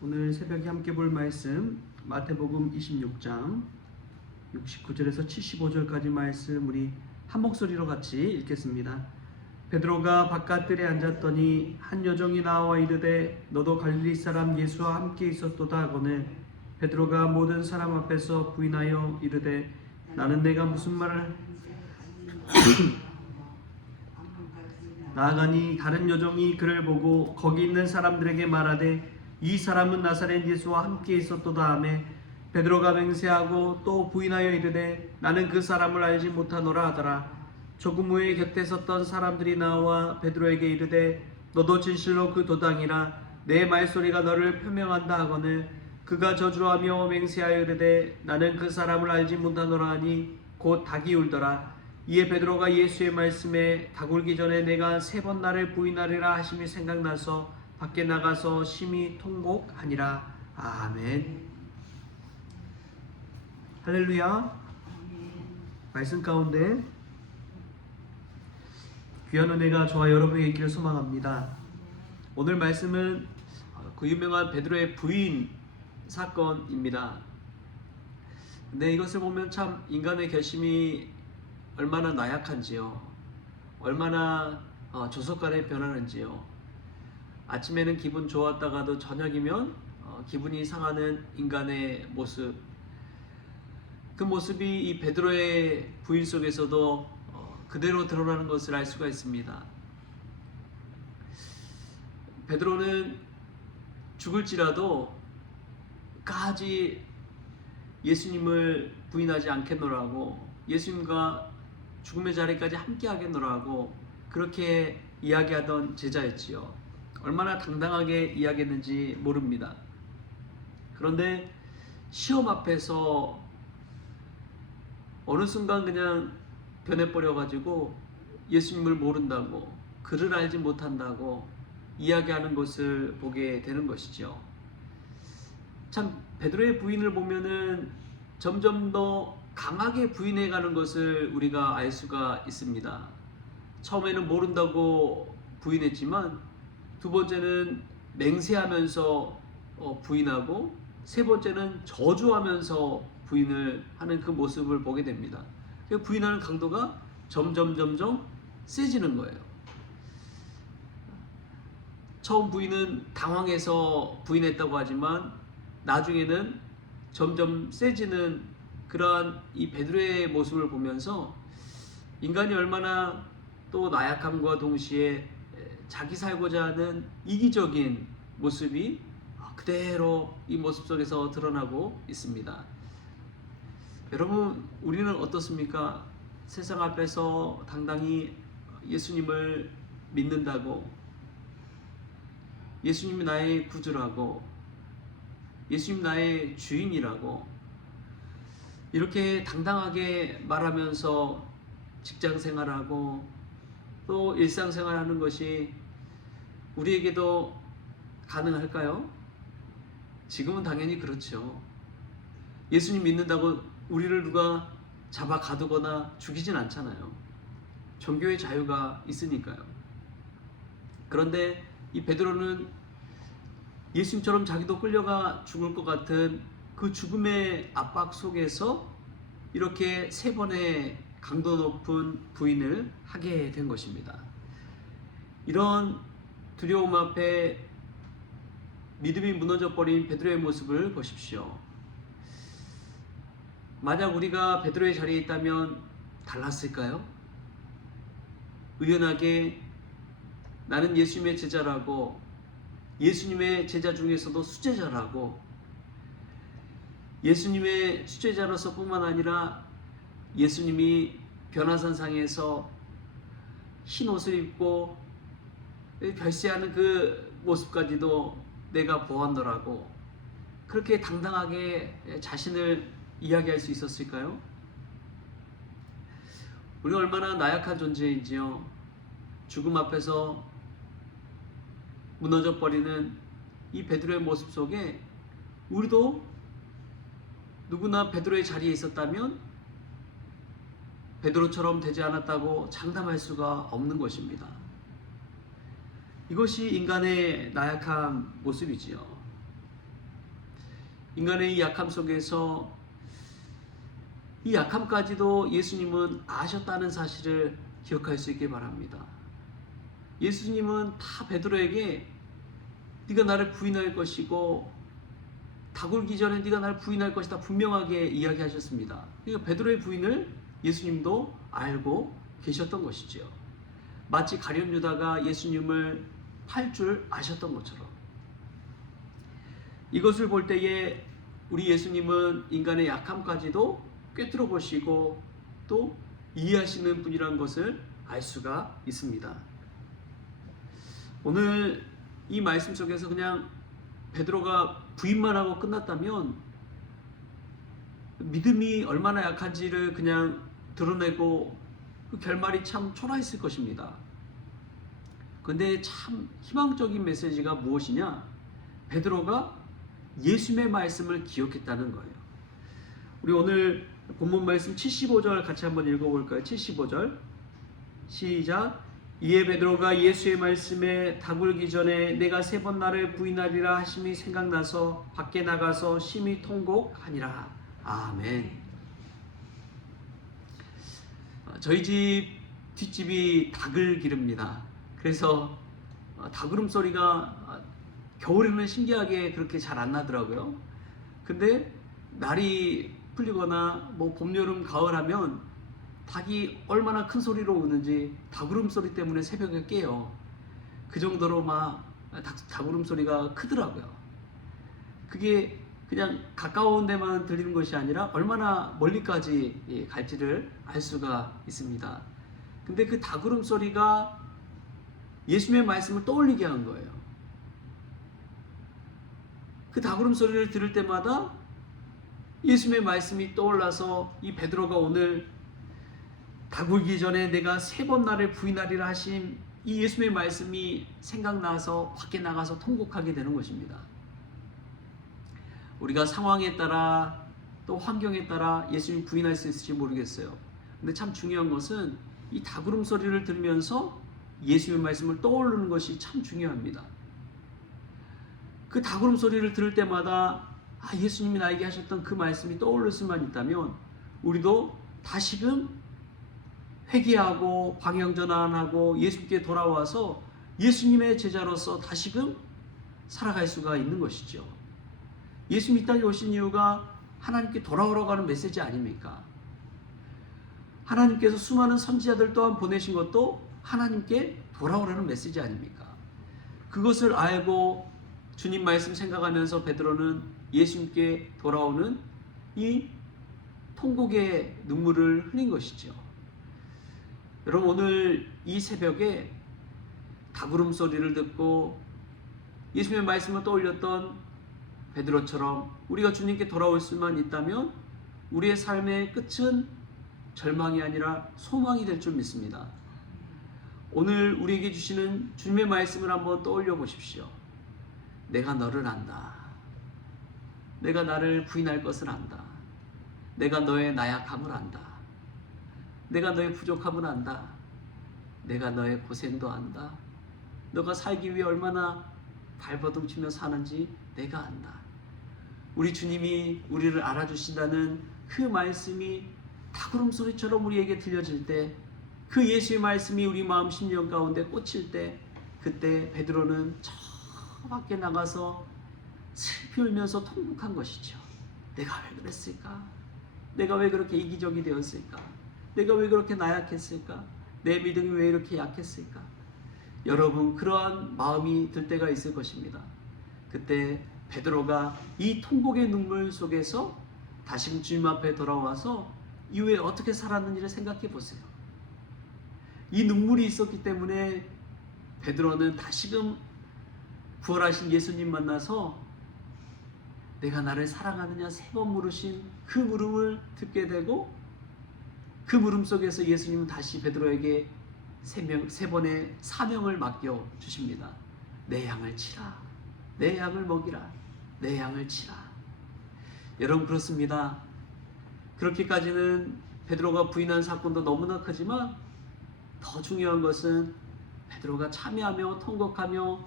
오늘 새벽에 함께 볼 말씀 마태복음 26장 69절에서 75절까지 말씀 우리 한 목소리로 같이 읽겠습니다. 베드로가 바깥들에 앉았더니 한 여종이 나와 이르되 너도 갈릴리 사람 예수와 함께 있었도다 하거늘 베드로가 모든 사람 앞에서 부인하여 이르되 나는 내가 무슨 말을 나아가니 다른 여종이 그를 보고 거기 있는 사람들에게 말하되 이 사람은 나사렛 예수와 함께 있었도다 하매 베드로가 맹세하고 또 부인하여 이르되 나는 그 사람을 알지 못하노라 하더라. 조금 후에 곁에 섰던 사람들이 나와 베드로에게 이르되 너도 진실로 그 도당이라 내 말소리가 너를 표명한다 하거늘 그가 저주하며 맹세하여 이르되 나는 그 사람을 알지 못하노라 하니 곧 닭이 울더라. 이에 베드로가 예수의 말씀에 닭 울기 전에 내가 3번 나를 부인하리라 하심이 생각나서 밖에 나가서 심히 통곡하니라. 아멘. 할렐루야. 말씀 가운데 귀한 은혜가 저와 여러분에게 있기를 소망합니다. 오늘 말씀은 그 유명한 베드로의 부인 사건입니다. 근데 이것을 보면 참 인간의 결심이 얼마나 나약한지요, 얼마나 조속간에 변하는지요. 아침에는 기분 좋았다가도 저녁이면 기분이 상하는 인간의 모습, 그 모습이 이 베드로의 부인 속에서도 그대로 드러나는 것을 알 수가 있습니다. 베드로는 죽을지라도 까지 예수님을 부인하지 않겠노라고, 예수님과 죽음의 자리까지 함께 하겠노라고 그렇게 이야기하던 제자였지요. 얼마나 당당하게 이야기했는지 모릅니다. 그런데 시험 앞에서 어느 순간 그냥 변해버려 가지고 예수님을 모른다고, 그를 알지 못한다고 이야기하는 것을 보게 되는 것이죠. 참 베드로의 부인을 보면은 점점 더 강하게 부인해가는 것을 우리가 알 수가 있습니다. 처음에는 모른다고 부인했지만 두 번째는 맹세하면서 부인하고 세 번째는 저주하면서 부인을 하는 그 모습을 보게 됩니다. 부인하는 강도가 점점 세지는 거예요. 처음 부인은 당황해서 부인했다고 하지만 나중에는 점점 세지는 그러한 이 베드로의 모습을 보면서 인간이 얼마나 또 나약함과 동시에 자기 살고자 하는 이기적인 모습이 그대로 이 모습 속에서 드러나고 있습니다. 여러분, 우리는 어떻습니까? 세상 앞에서 당당히 예수님을 믿는다고, 예수님이 나의 구주라고, 예수님 나의 주인이라고 이렇게 당당하게 말하면서 직장생활하고 또 일상생활하는 것이 우리에게도 가능할까요? 지금은 당연히 그렇죠. 예수님 믿는다고 우리를 누가 잡아 가두거나 죽이진 않잖아요. 종교의 자유가 있으니까요. 그런데 이 베드로는 예수님처럼 자기도 끌려가 죽을 것 같은 그 죽음의 압박 속에서 이렇게 3번의 강도 높은 부인을 하게 된 것입니다. 이런 두려움 앞에 믿음이 무너져버린 베드로의 모습을 보십시오. 만약 우리가 베드로의 자리에 있다면 달랐을까요? 의연하게 나는 예수님의 제자라고, 예수님의 제자 중에서도 수제자라고, 예수님의 수제자로서 뿐만 아니라 예수님이 변화산상에서 흰 옷을 입고 별세하는 그 모습까지도 내가 보았노라고 그렇게 당당하게 자신을 이야기할 수 있었을까요? 우리가 얼마나 나약한 존재인지요. 죽음 앞에서 무너져버리는 이 베드로의 모습 속에 우리도 누구나 베드로의 자리에 있었다면 베드로처럼 되지 않았다고 장담할 수가 없는 것입니다. 이것이 인간의 나약한 모습이지요. 인간의 이 약함 속에서 이 약함까지도 예수님은 아셨다는 사실을 기억할 수 있길 바랍니다. 예수님은 다 베드로에게 네가 나를 부인할 것이고 닭 울기 전에 네가 나를 부인할 것이다 분명하게 이야기하셨습니다. 그러니까 베드로의 부인을 예수님도 알고 계셨던 것이죠. 마치 가룟 유다가 예수님을 팔 줄 아셨던 것처럼 이것을 볼 때에 우리 예수님은 인간의 약함까지도 꿰뚫어 보시고 또 이해하시는 분이라는 것을 알 수가 있습니다. 오늘 이 말씀 속에서 그냥 베드로가 부인만 하고 끝났다면 믿음이 얼마나 약한지를 그냥 드러내고 그 결말이 참 초라했을 것입니다. 근데 참 희망적인 메시지가 무엇이냐? 베드로가 예수님의 말씀을 기억했다는 거예요. 우리 오늘 본문 말씀 75절 같이 한번 읽어볼까요? 75절 시작. 이에 베드로가 예수의 말씀에 닭 울기 전에 내가 3번 나를 부인하리라 하심이 생각나서 밖에 나가서 심히 통곡하니라. 아멘. 저희 집 뒷집이 닭을 기릅니다. 그래서 닭 울음소리가 겨울에는 신기하게 그렇게 잘 안 나더라고요. 근데 날이 풀리거나 뭐 봄, 여름, 가을 하면 닭이 얼마나 큰 소리로 우는지 닭 울음소리 때문에 새벽에 깨요. 그 정도로 막 닭 울음소리가 크더라고요. 그게 그냥 가까운 데만 들리는 것이 아니라 얼마나 멀리까지 갈지를 알 수가 있습니다. 근데 그 닭 울음소리가 예수님의 말씀을 떠올리게 한 거예요. 그 닭 울음소리를 들을 때마다 예수님의 말씀이 떠올라서 이 베드로가 오늘 닭 울기 전에 내가 3번 나를 부인하리라 하신 이 예수님의 말씀이 생각나서 밖에 나가서 통곡하게 되는 것입니다. 우리가 상황에 따라 또 환경에 따라 예수님 부인할 수 있을지 모르겠어요. 근데 참 중요한 것은 이 닭 울음소리를 들으면서 예수님의 말씀을 떠오르는 것이 참 중요합니다. 그 닭 울음소리를 들을 때마다 예수님이 나에게 하셨던 그 말씀이 떠오를 수만 있다면 우리도 다시금 회개하고 방향 전환하고 예수님께 돌아와서 예수님의 제자로서 다시금 살아갈 수가 있는 것이죠. 예수님이 이 땅에 오신 이유가 하나님께 돌아오라고 하는 메시지 아닙니까? 하나님께서 수많은 선지자들 또한 보내신 것도 하나님께 돌아오라는 메시지 아닙니까? 그것을 알고 주님 말씀 생각하면서 베드로는 예수님께 돌아오는 이 통곡의 눈물을 흘린 것이죠. 여러분 오늘 이 새벽에 닭 울음소리를 듣고 예수님의 말씀을 떠올렸던 베드로처럼 우리가 주님께 돌아올 수만 있다면 우리의 삶의 끝은 절망이 아니라 소망이 될 줄 믿습니다. 오늘 우리에게 주시는 주님의 말씀을 한번 떠올려 보십시오. 내가 너를 안다. 내가 나를 부인할 것을 안다. 내가 너의 나약함을 안다. 내가 너의 부족함을 안다. 내가 너의 고생도 안다. 너가 살기 위해 얼마나 발버둥치며 사는지 내가 안다. 우리 주님이 우리를 알아주신다는 그 말씀이 닭 울음소리처럼 우리에게 들려질 때 그 예수의 말씀이 우리 마음 심령 가운데 꽂힐 때 그때 베드로는 저 밖에 나가서 슬피 울면서 통곡한 것이죠. 내가 왜 그랬을까? 내가 왜 그렇게 이기적이 되었을까? 내가 왜 그렇게 나약했을까? 내 믿음이 왜 이렇게 약했을까? 여러분 그러한 마음이 들 때가 있을 것입니다. 그때 베드로가 이 통곡의 눈물 속에서 다시 주님 앞에 돌아와서 이후에 어떻게 살았는지를 생각해 보세요. 이 눈물이 있었기 때문에 베드로는 다시금 부활하신 예수님 만나서 내가 나를 사랑하느냐 3번 물으신 그 물음을 듣게 되고 그 물음 속에서 예수님은 다시 베드로에게 3번의 사명을 맡겨 주십니다. 내 양을 치라. 내 양을 먹이라. 내 양을 치라. 여러분 그렇습니다. 그렇게까지는 베드로가 부인한 사건도 너무나 크지만 더 중요한 것은 베드로가 참여하며 통곡하며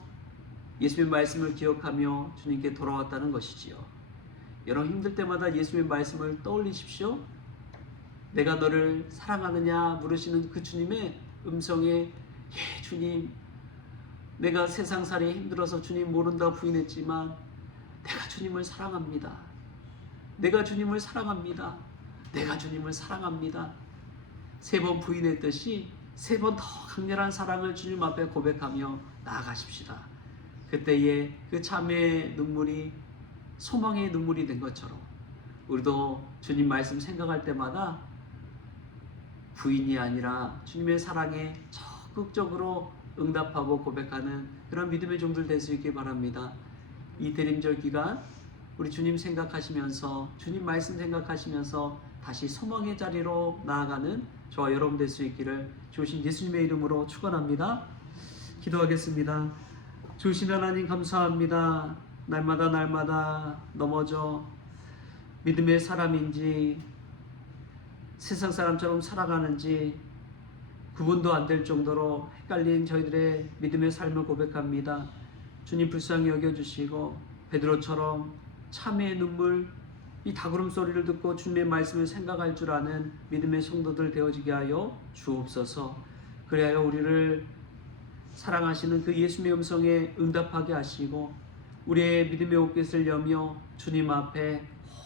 예수님의 말씀을 기억하며 주님께 돌아왔다는 것이지요. 여러분 힘들 때마다 예수님의 말씀을 떠올리십시오. 내가 너를 사랑하느냐 물으시는 그 주님의 음성에 예 주님, 내가 세상살이 힘들어서 주님 모른다 부인했지만 내가 주님을 사랑합니다. 내가 주님을 사랑합니다. 내가 주님을 사랑합니다. 3번 부인했듯이 3번 더 강렬한 사랑을 주님 앞에 고백하며 나아가십시다. 그때에 그 참회의 눈물이 소망의 눈물이 된 것처럼 우리도 주님 말씀 생각할 때마다 부인이 아니라 주님의 사랑에 적극적으로 응답하고 고백하는 그런 믿음의 종들 될 수 있길 바랍니다. 이 대림절 기간 우리 주님 생각하시면서 주님 말씀 생각하시면서 다시 소망의 자리로 나아가는 저와 여러분 될 수 있기를 주신 예수님의 이름으로 축원합니다. 기도하겠습니다. 주신 하나님 감사합니다. 날마다 넘어져 믿음의 사람인지 세상 사람처럼 살아가는지 구분도 안 될 정도로 헷갈린 저희들의 믿음의 삶을 고백합니다. 주님 불쌍히 여겨주시고 베드로처럼 참회의 눈물, 이 다구름 소리를 듣고 주님의 말씀을 생각할 줄 아는 믿음의 성도들 되어지게 하여 주옵소서. 그래야 우리를 사랑하시는 그 예수님의 음성에 응답하게 하시고 우리의 믿음의 옷깃을 여며 주님 앞에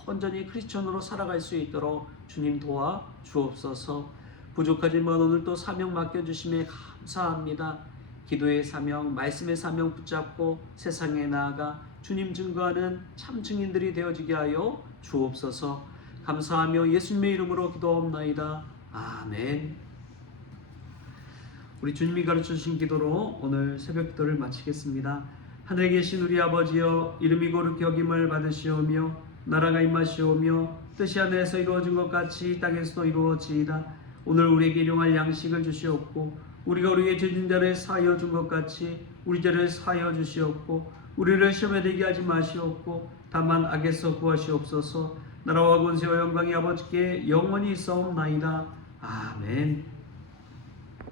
온전히 크리스천으로 살아갈 수 있도록 주님 도와 주옵소서. 부족하지만 오늘 또 사명 맡겨주심에 감사합니다. 기도의 사명, 말씀의 사명 붙잡고 세상에 나아가 주님 증거하는 참 증인들이 되어지게 하여 주옵소서. 감사하며 예수님의 이름으로 기도하옵나이다. 아멘. 우리 주님이 가르쳐주신 기도로 오늘 새벽 기도를 마치겠습니다. 하늘에 계신 우리 아버지여, 이름이 거룩히 여김을 받으시오며 나라가 임하시오며 뜻이 하늘에서 이루어진 것 같이 땅에서도 이루어지이다. 오늘 우리에게 일용할 양식을 주시옵고 우리가 우리의 죄진 자를 사하여 준 것 같이 우리 죄를 사하여 주시옵고 우리를 시험에 들게 하지 마시옵고 다만 악에서 구하시옵소서. 나라와 권세와 영광이 아버지께 영원히 있사옵나이다. 아멘.